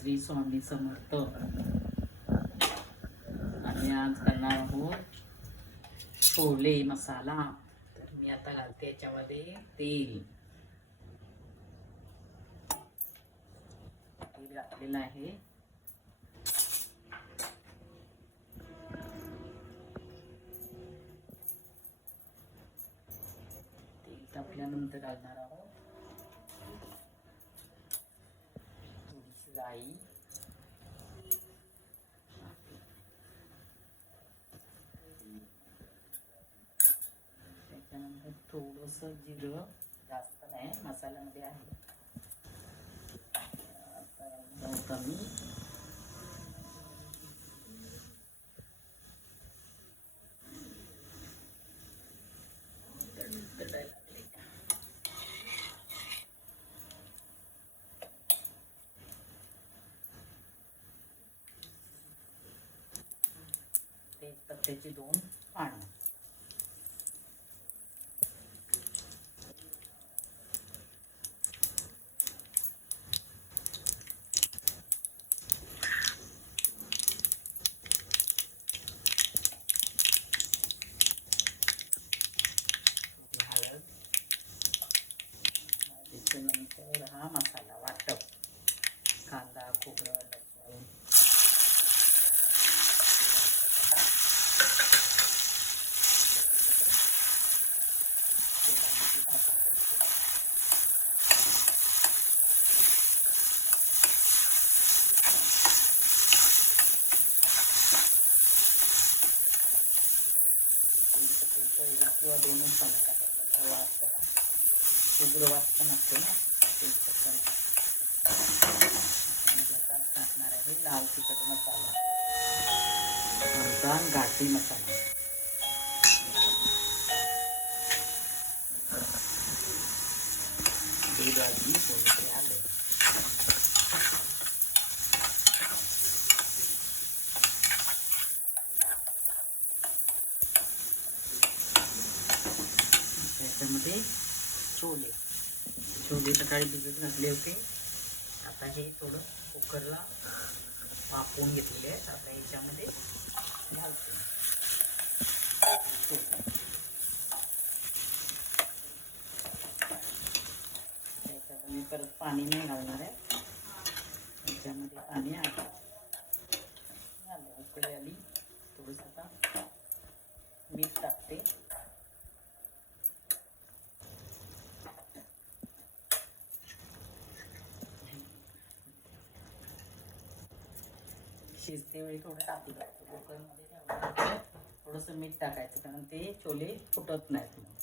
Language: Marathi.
श्री स्वामी समर्थ. आणि आज करणार आहोत छोले मसाला. तर मी आता घालते याच्यामध्ये तेल घातलेलं आहे. तेल टाकल्यानंतर घालणार आहोत थोडीशी राई, त्याच्यानंतर थोडंसं जिरं, जास्त नाही मसाल्यामध्ये आहे. कमी तेजपत्त्याची 2 पानं. हळद. त्याच्यानंतर हा मसाला वाटप, कांदा, खोबरं, लसूण, तेलामध्ये भाजून घ्यायचं. एक किंवा 2च पानं टाकायचं. वास उग्र वास पण असतो ना तेजपत्ता. आता टाकणार आहे लाल तिखट मसाला, आमचा घाटी मसाला, दूध आधी कोणीतरी आलं. त्याच्यामध्ये छोले सकाळी भिजत घातले होते. आता हे थोडं कुकरला वाफवून घेतलेले आहेत. आता याच्यामध्ये घालते. त्याच्यामध्ये मी परत पाणी नाही घालणार आहे. त्याच्यामध्ये पाणी आहे. उकळी आली. थोडंसं आता मीठ टाकते. शिजते वेळी थोडं टाकू द्यायचं. कुकरमध्ये ठेवल्यानंतर थोडंसं मीठ टाकायचं, कारण ते छोले फुटत नाहीत.